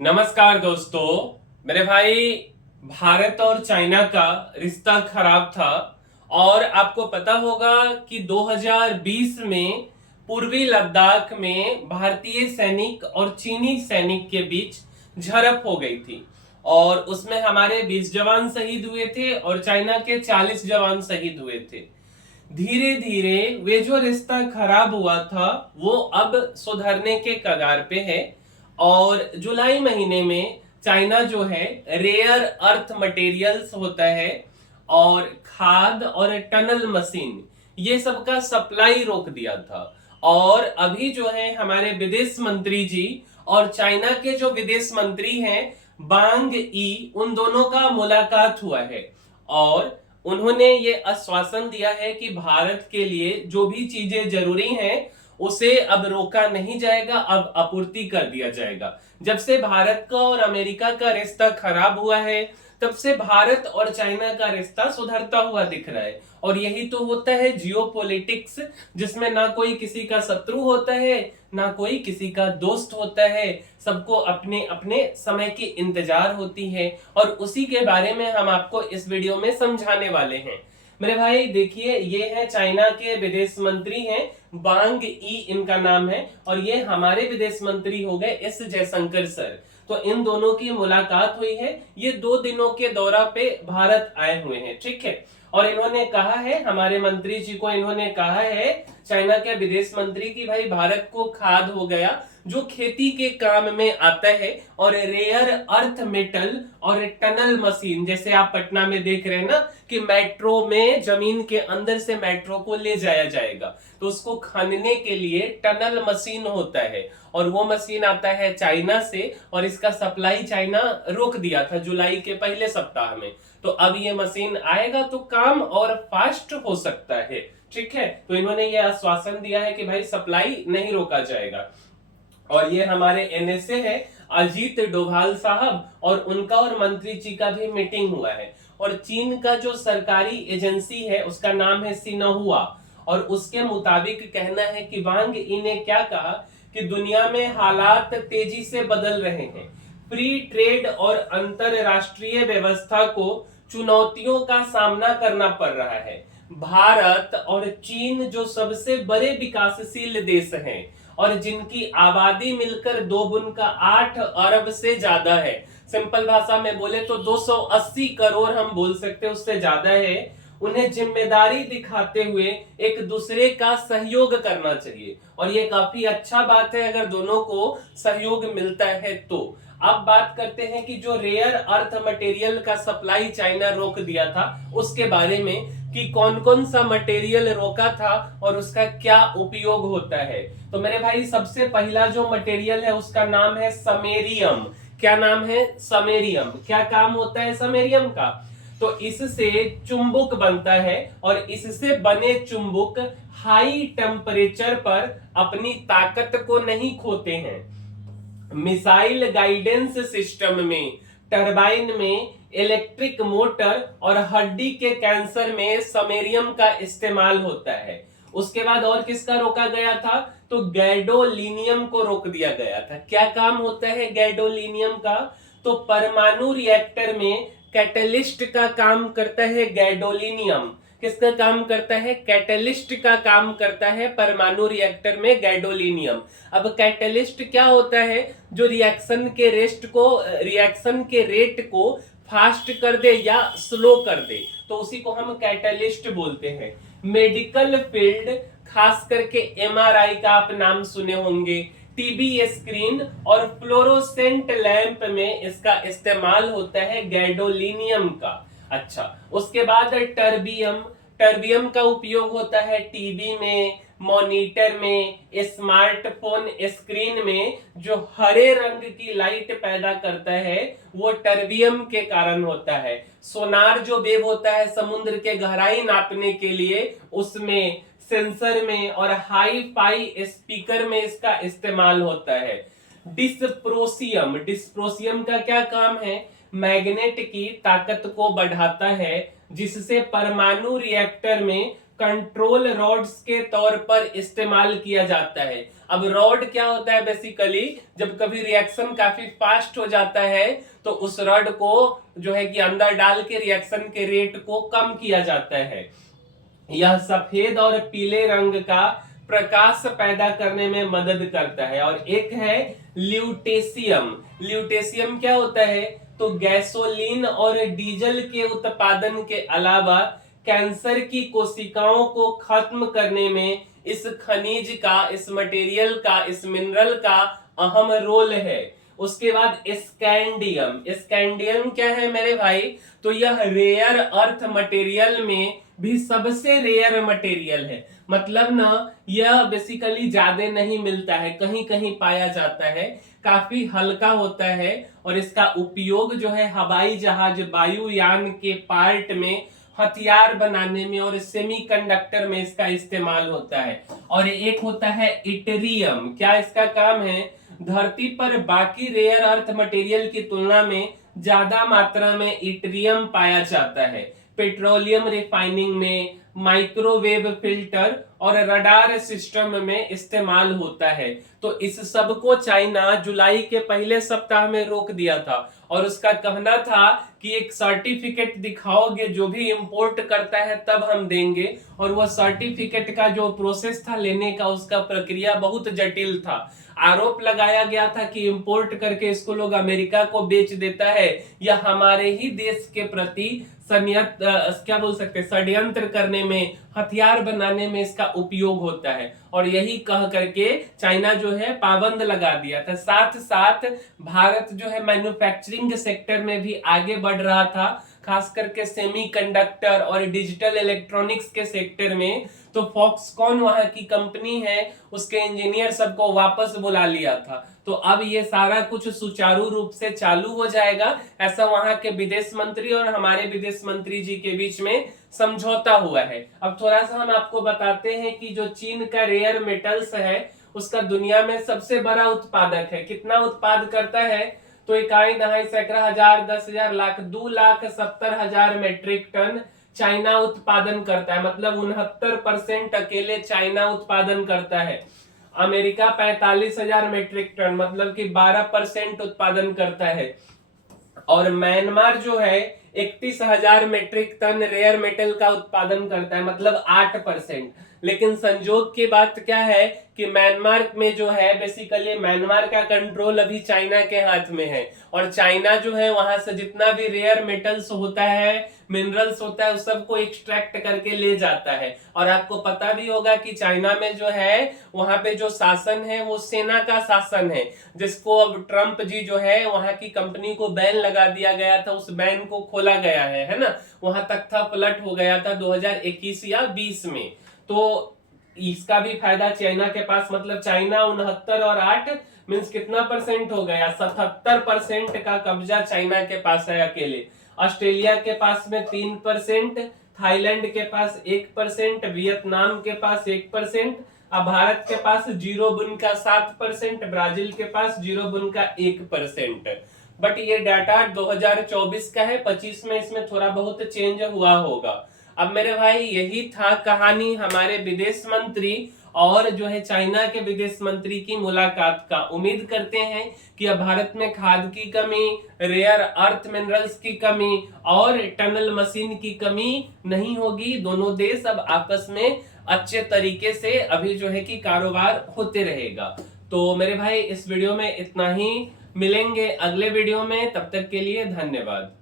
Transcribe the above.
नमस्कार दोस्तों। मेरे भाई, भारत और चाइना का रिश्ता खराब था और आपको पता होगा कि 2020 में पूर्वी लद्दाख में भारतीय सैनिक और चीनी सैनिक के बीच झड़प हो गई थी और उसमें हमारे 20 जवान शहीद हुए थे और चाइना के 40 जवान शहीद हुए थे। धीरे धीरे वे जो रिश्ता खराब हुआ था वो अब सुधरने के कगार पे है और जुलाई महीने में चाइना जो है रेयर अर्थ मटेरियल्स होता है और खाद और टनल मशीन ये सब का सप्लाई रोक दिया था। और अभी जो है हमारे विदेश मंत्री जी और चाइना के जो विदेश मंत्री हैं बांग ई, उन दोनों का मुलाकात हुआ है और उन्होंने ये आश्वासन दिया है कि भारत के लिए जो भी चीजें जरूरी हैं उसे अब रोका नहीं जाएगा, अब आपूर्ति कर दिया जाएगा। जब से भारत का और अमेरिका का रिश्ता खराब हुआ है तब से भारत और चाइना का रिश्ता सुधरता हुआ दिख रहा है। और यही तो होता है जियोपॉलिटिक्स, जिसमें ना कोई किसी का शत्रु होता है ना कोई किसी का दोस्त होता है, सबको अपने अपने समय की इंतजार होती है। और उसी के बारे में हम आपको इस वीडियो में समझाने वाले हैं। मेरे भाई देखिए, ये है चाइना के विदेश मंत्री हैं, बांग ई इनका नाम है, और ये हमारे विदेश मंत्री हो गए एस जयशंकर सर। तो इन दोनों की मुलाकात हुई है, ये 2 दिनों के दौरा पे भारत आए हुए हैं, ठीक है। और इन्होंने कहा है, हमारे मंत्री जी को इन्होंने कहा है चाइना के विदेश मंत्री की भाई भारत को खाद हो गया जो खेती के काम में आता है, और रेयर अर्थ मेटल और टनल मशीन, जैसे आप पटना में देख रहे हैं ना कि मेट्रो में जमीन के अंदर से मेट्रो को ले जाया जाएगा, तो उसको खनने के लिए टनल मशीन होता है और वो मशीन आता है चाइना से, और इसका सप्लाई चाइना रोक दिया था जुलाई के पहले सप्ताह में। तो अब ये मशीन आएगा तो काम और फास्ट हो सकता है, ठीक है। तो इन्होंने ये आश्वासन दिया है कि भाई सप्लाई नहीं रोका जाएगा। और ये हमारे एनएसए है अजीत डोभाल साहब, और उनका और मंत्री जी का भी मीटिंग हुआ है। और चीन का जो सरकारी एजेंसी है उसका नाम है सिन्हुआ, और उसके मुताबिक कहना है कि वांग ई ने क्या कहा कि दुनिया में हालात तेजी से बदल रहे हैं, फ्री ट्रेड और अंतरराष्ट्रीय व्यवस्था को चुनौतियों का सामना करना पड़ रहा है। भारत और चीन जो सबसे बड़े विकासशील देश हैं और जिनकी आबादी मिलकर 2 अरब से ज्यादा है, सिंपल भाषा में बोले तो 280 करोड़ हम बोल सकते हैं, उससे ज्यादा है, उन्हें जिम्मेदारी दिखाते हुए एक दूसरे का सहयोग करना चाहिए। और ये काफी अच्छा बात है अगर दोनों को सहयोग मिलता है तो। अब बात करते हैं कि जो रेयर अर्थ मटेरियल का सप्लाई चाइना रोक दिया था उसके बारे में, कि कौन कौन सा मटेरियल रोका था और उसका क्या उपयोग होता है। तो मेरे भाई सबसे पहला जो मटेरियल है उसका नाम है समेरियम। क्या नाम है? समेरियम। क्या काम होता है समेरियम का? तो इससे चुंबक बनता है और इससे बने चुंबक हाई टेम्परेचर पर अपनी ताकत को नहीं खोते हैं। मिसाइल गाइडेंस सिस्टम में, टरबाइन में, इलेक्ट्रिक मोटर और हड्डी के कैंसर में समेरियम का इस्तेमाल होता है। उसके बाद और किसका रोका गया था? तो गैडोलिनियम को रोक दिया गया था। क्या काम होता है गैडोलिनियम का? तो परमाणु रिएक्टर में कैटलिस्ट का काम करता है गैडोलिनियम। किसका काम करता है? कैटलिस्ट का काम करता है परमाणु रिएक्टर में गैडोलिनियम। अब कैटलिस्ट क्या होता है? जो रिएक्शन के रेट को फास्ट कर दे या स्लो कर दे, तो उसी को हम कैटलिस्ट बोलते हैं। मेडिकल फील्ड, खास करके एमआरआई का आप नाम सुने होंगे, टीबी स्क्रीन और फ्लोरोसेंट लैंप में इसका इस्तेमाल होता है गैडोलिनियम का। अच्छा, उसके बाद टर्बियम। टर्बियम का उपयोग होता है टीवी में, मॉनिटर में, स्मार्टफोन स्क्रीन में। जो हरे रंग की लाइट पैदा करता है वो टर्बियम के कारण होता है। सोनार जो वेव होता है समुद्र के गहराई नापने के लिए, उसमें, सेंसर में और हाई फाई स्पीकर में इसका इस्तेमाल होता है। डिस्प्रोसियम। डिस्प्रोसियम का क्या काम है? मैग्नेट की ताकत को बढ़ाता है जिससे परमाणु रिएक्टर में कंट्रोल रॉड्स के तौर पर इस्तेमाल किया जाता है। अब रॉड क्या होता है, बेसिकली जब कभी रिएक्शन काफी फास्ट हो जाता है तो उस रॉड को जो है कि अंदर डाल के रिएक्शन के रेट को कम किया जाता है। यह सफेद और पीले रंग का प्रकाश पैदा करने में मदद करता है। और एक है ल्यूटेशियम। ल्यूटेशियम क्या होता है, तो गैसोलीन और डीजल के उत्पादन के अलावा कैंसर की कोशिकाओं को खत्म करने में इस खनिज का, इस मटेरियल का, इस मिनरल का अहम रोल है। उसके बाद स्कैंडियम। स्कैंडियम क्या है मेरे भाई, तो यह रेयर अर्थ मटेरियल में भी सबसे रेयर मटेरियल है। मतलब ना यह बेसिकली ज्यादा नहीं मिलता है, कहीं कहीं पाया जाता है, काफी हल्का होता है और इसका उपयोग जो है हवाई जहाज, वायुयान के पार्ट में, हथियार बनाने में और सेमीकंडक्टर में इसका इस्तेमाल होता है। और एक होता है इटरियम। क्या इसका काम है, धरती पर बाकी रेयर अर्थ मटेरियल की तुलना में ज्यादा मात्रा में इटरियम पाया जाता है। पेट्रोलियम रिफाइनिंग में, माइक्रोवेव फिल्टर और रडार सिस्टम में इस्तेमाल होता है। तो इस सब को चाइना जुलाई के पहले सप्ताह में रोक दिया था और उसका कहना था कि एक सर्टिफिकेट दिखाओगे जो भी इंपोर्ट करता है तब हम देंगे। और वह सर्टिफिकेट का जो प्रोसेस था लेने का, उसका प्रक्रिया बहुत जटिल था। आरोप लगाया गया था कि इंपोर्ट करके इसको लोग अमेरिका को बेच देता है या हमारे ही देश के प्रति क्या बोल सकते हैं, षड्यंत्र करने में, हथियार बनाने में इसका उपयोग होता है। और यही कह करके चाइना जो है पाबंद लगा दिया था। साथ साथ भारत जो है मैन्युफैक्चरिंग सेक्टर में भी आगे बढ़ रहा था, खास करके सेमीकंडक्टर और डिजिटल इलेक्ट्रॉनिक्स के सेक्टर में। तो फॉक्सकॉन वहां की कंपनी है, उसके इंजीनियर सबको वापस बुला लिया था। तो अब ये सारा कुछ सुचारू रूप से चालू हो जाएगा, ऐसा वहां के विदेश मंत्री और हमारे विदेश मंत्री जी के बीच में समझौता हुआ है। अब थोड़ा सा हम आपको बताते हैं कि जो चीन का रेयर मेटल्स है उसका दुनिया में सबसे बड़ा उत्पादक है। कितना उत्पाद करता है, तो इकाई, दहाई, सैकड़ा, हजार, 10,000, लाख, 2,70,000 मेट्रिक टन चाइना उत्पादन करता है। मतलब 69% अकेले चाइना उत्पादन करता है। अमेरिका 45,000 मेट्रिक टन, मतलब कि 12% उत्पादन करता है। और म्यांमार जो है 31,000 मेट्रिक टन रेयर मेटल का उत्पादन करता है, मतलब 8%। लेकिन संजोग की बात क्या है कि म्यांमार में जो है बेसिकली म्यांमार का कंट्रोल अभी चाइना के हाथ में है। और चाइना जो है वहां से जितना भी रेयर मेटल्स होता है, मिनरल्स होता है, उस सबको एक्सट्रैक्ट करके ले जाता है। और आपको पता भी होगा कि चाइना में जो है वहां पे जो शासन है वो सेना का शासन है, जिसको अब ट्रंप जी जो है वहां की कंपनी को बैन लगा दिया गया था, उस बैन को खोला गया है ना। वहां तक था, पलट हो गया था 2021 या 20 में। तो इसका भी फायदा चाइना के पास, मतलब चाइना 69 और 8 मीन्स कितना परसेंट हो गया, 77% का कब्जा चाइना के पास है अकेले। ऑस्ट्रेलिया के पास में 3%, थाईलैंड के पास 1%, वियतनाम के पास 1%, अब भारत के पास 0.7%, ब्राजील के पास 0.1%। बट ये डाटा 2024 का है, 25 में इसमें थोड़ा बहुत चेंज हुआ होगा। अब मेरे भाई यही था कहानी हमारे विदेश मंत्री और जो है चाइना के विदेश मंत्री की मुलाकात का। उम्मीद करते हैं कि अब भारत में खाद की कमी, रेयर अर्थ मिनरल्स की कमी और टनल मशीन की कमी नहीं होगी। दोनों देश अब आपस में अच्छे तरीके से अभी जो है कि कारोबार होते रहेगा। तो मेरे भाई इस वीडियो में इतना ही, मिलेंगे अगले वीडियो में, तब तक के लिए धन्यवाद।